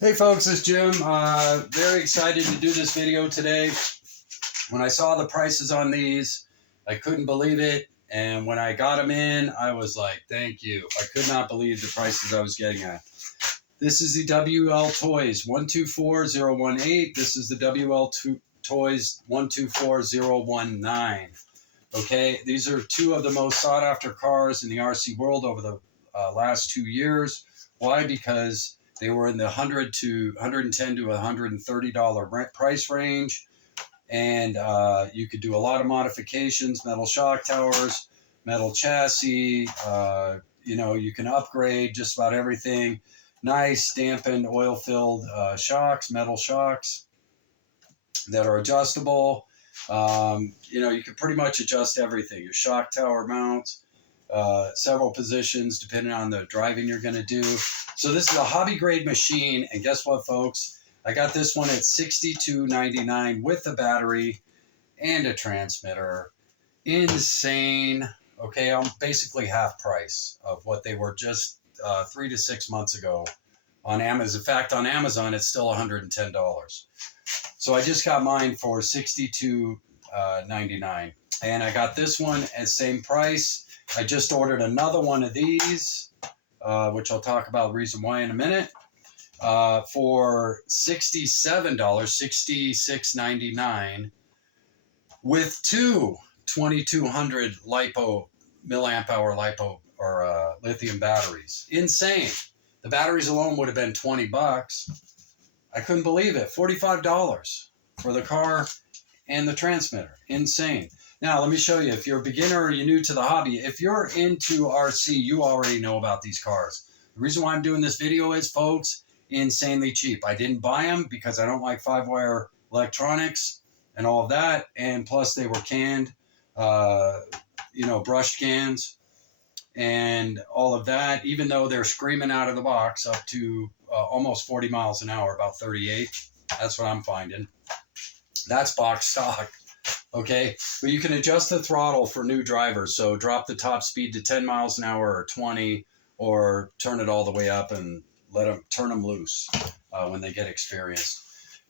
Hey folks, it's Jim. Very excited to do this video today. When I saw the prices on these, I couldn't believe it. And when I got them in, I was like, thank you. I could not believe the prices I was getting at. This is the WLToys 124018. This is the WLToys 124019. Okay, these are two of the most sought after cars in the RC world over the last 2 years. Why? Because they were in the $110 to $130 rent price range, and you could do a lot of modifications: metal shock towers, metal chassis. You can upgrade just about everything. Nice dampened, oil-filled shocks, metal shocks that are adjustable. You can pretty much adjust everything. Your shock tower mounts, several positions depending on the driving you're going to do. So this is a hobby grade machine, and guess what, folks? I got this one at $62.99 with a battery and a transmitter. Insane. Okay, I'm basically half price of what they were just 3 to 6 months ago on Amazon. In fact, on Amazon, it's still $110. So I just got mine for $62.99, and I got this one at same price. I just ordered another one of these, which I'll talk about the reason why in a minute, for $67, $66.99, with two 2200 milliamp hour lipo or lithium batteries. Insane. The batteries alone would have been $20. I couldn't believe it. $45 for the car and the transmitter. Insane. Now, let me show you. If you're a beginner or you're new to the hobby, if you're into RC, you already know about these cars. The reason why I'm doing this video is, folks, insanely cheap. I didn't buy them because I don't like 5-wire electronics and all of that. And plus, they were canned, brushed cans and all of that, even though they're screaming out of the box up to almost 40 miles an hour, about 38. That's what I'm finding. That's box stock. Okay, but you can adjust the throttle for new drivers. So drop the top speed to 10 miles an hour or 20, or turn it all the way up and turn them loose when they get experienced.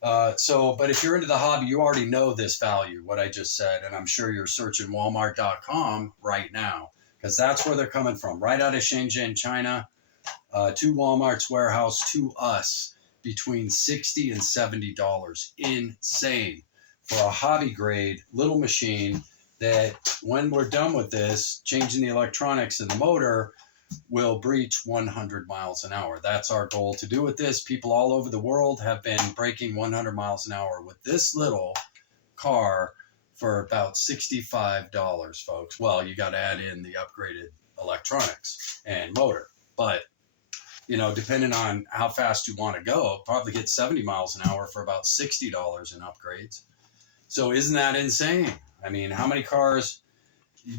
But if you're into the hobby, you already know this value, what I just said, and I'm sure you're searching Walmart.com right now, because that's where they're coming from, right out of Shenzhen, China, to Walmart's warehouse, to us, between $60 and $70. Insane for a hobby grade little machine that, when we're done with this, changing the electronics in the motor, will breach 100 miles an hour. That's our goal to do with this. People all over the world have been breaking 100 miles an hour with this little car for about $65, folks. Well, you got to add in the upgraded electronics and motor. But, depending on how fast you want to go, probably get 70 miles an hour for about $60 in upgrades. So isn't that insane? I mean, how many cars?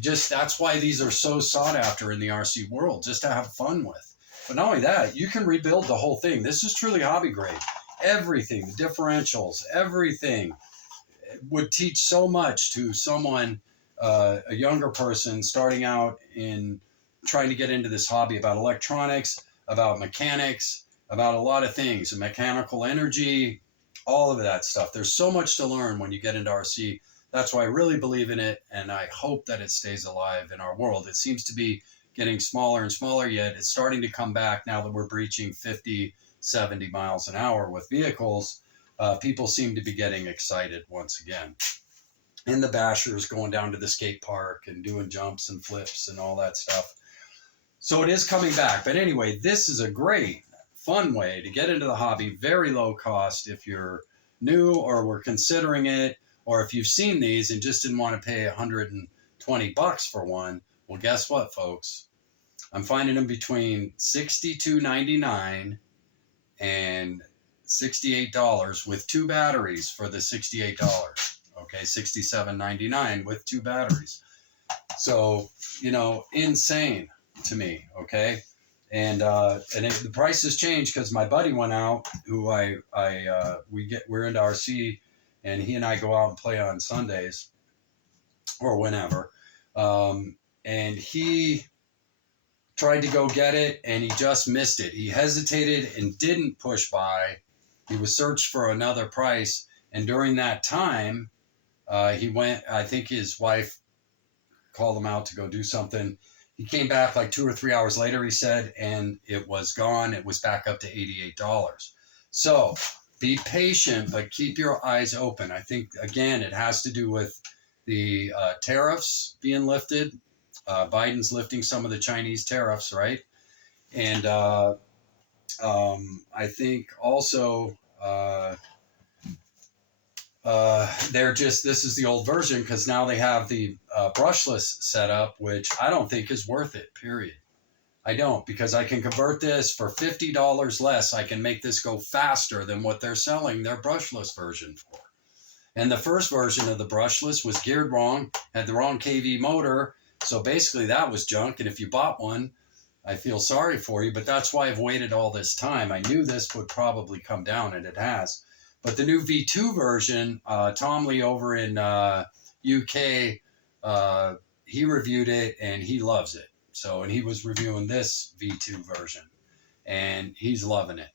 That's why these are so sought after in the RC world, just to have fun with. But not only that, you can rebuild the whole thing. This is truly hobby grade. Everything, the differentials, everything would teach so much to someone, a younger person starting out in trying to get into this hobby, about electronics, about mechanics, about a lot of things, and mechanical energy, all of that stuff. There's so much to learn when you get into RC. That's why I really believe in it, and I hope that it stays alive in our world. It seems to be getting smaller and smaller, yet it's starting to come back now that we're breaching 50, 70 miles an hour with vehicles. People seem to be getting excited once again. And the bashers going down to the skate park and doing jumps and flips and all that stuff. So it is coming back. But anyway, this is a great, fun way to get into the hobby. Very low cost if you're new or were considering it, or if you've seen these and just didn't want to pay $120 for one. Well, guess what, folks? I'm finding them between $62.99 and $68 with two batteries for the $68. Okay, $67.99 with two batteries. So, insane to me. Okay. And the price has changed because my buddy went out, who we're into RC, and he and I go out and play on Sundays or whenever. And he tried to go get it, and he just missed it. He hesitated and didn't push buy. He was searched for another price, and during that time, he went. I think his wife called him out to go do something. He came back like 2 or 3 hours later, he said, and it was gone. It was back up to $88. So be patient, but keep your eyes open. I think, again, it has to do with the tariffs being lifted. Biden's lifting some of the Chinese tariffs, right? And I think also they're just, this is the old version because now they have the brushless setup, which I don't think is worth it, period. I don't, because I can convert this for $50 less. I can make this go faster than what they're selling their brushless version for. And the first version of the brushless was geared wrong, had the wrong KV motor. So basically that was junk. And if you bought one, I feel sorry for you, but that's why I've waited all this time. I knew this would probably come down, and it has. But the new V2 version, Tom Lee over in UK, he reviewed it and he loves it. So, and he was reviewing this V2 version and he's loving it.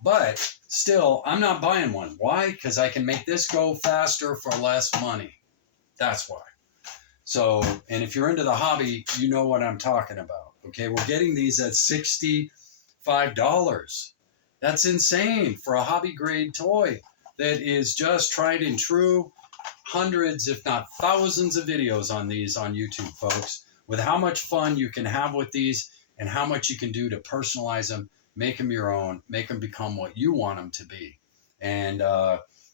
But still, I'm not buying one. Why? Because I can make this go faster for less money. That's why. So, and if you're into the hobby, you know what I'm talking about. Okay, we're getting these at $65. That's insane for a hobby grade toy that is just tried and true. Hundreds, if not thousands of videos on these on YouTube, folks, with how much fun you can have with these and how much you can do to personalize them, make them your own, make them become what you want them to be. And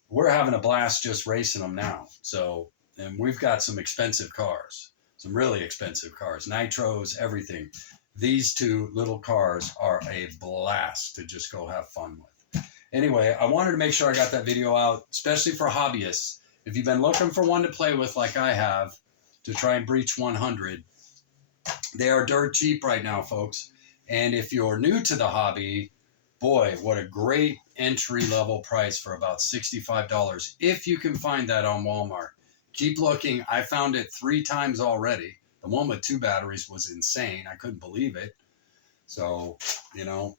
we're having a blast just racing them now. So, and we've got some expensive cars, some really expensive cars, nitros, everything. These two little cars are a blast to just go have fun with. Anyway, I wanted to make sure I got that video out, especially for hobbyists. If you've been looking for one to play with like I have to try and breach 100, they are dirt cheap right now, folks. And if you're new to the hobby, boy, what a great entry-level price for about $65, if you can find that on Walmart. Keep looking. I found it 3 times already. The one with 2 batteries was insane. I couldn't believe it. So, you know,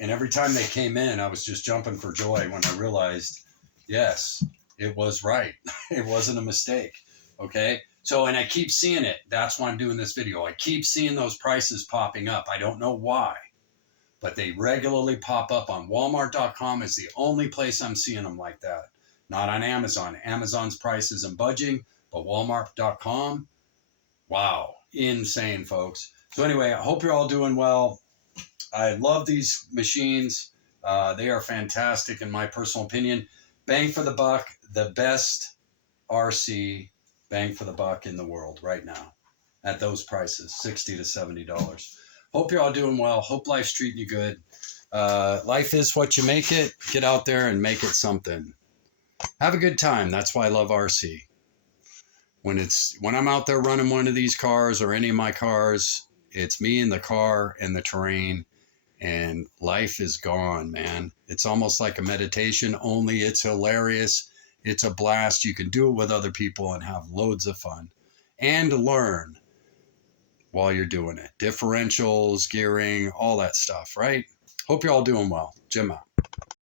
and every time they came in, I was just jumping for joy when I realized, yes, it was right. It wasn't a mistake. Okay. So, and I keep seeing it. That's why I'm doing this video. I keep seeing those prices popping up. I don't know why, but they regularly pop up on Walmart.com is the only place I'm seeing them like that. Not on Amazon. Amazon's price isn't budging, but Walmart.com, wow, insane, folks. So anyway, I hope you're all doing well. I love these machines. They are fantastic in my personal opinion. Bang for the buck, the best RC bang for the buck in the world right now at those prices, $60 to $70. Hope you're all doing well. Hope life's treating you good. Life is what you make it. Get out there and make it something. Have a good time. That's why I love RC. When I'm out there running one of these cars or any of my cars, it's me in the car and the terrain, and life is gone, man. It's almost like a meditation, only it's hilarious. It's a blast. You can do it with other people and have loads of fun and learn while you're doing it. Differentials, gearing, all that stuff, right? Hope you're all doing well. Jim out.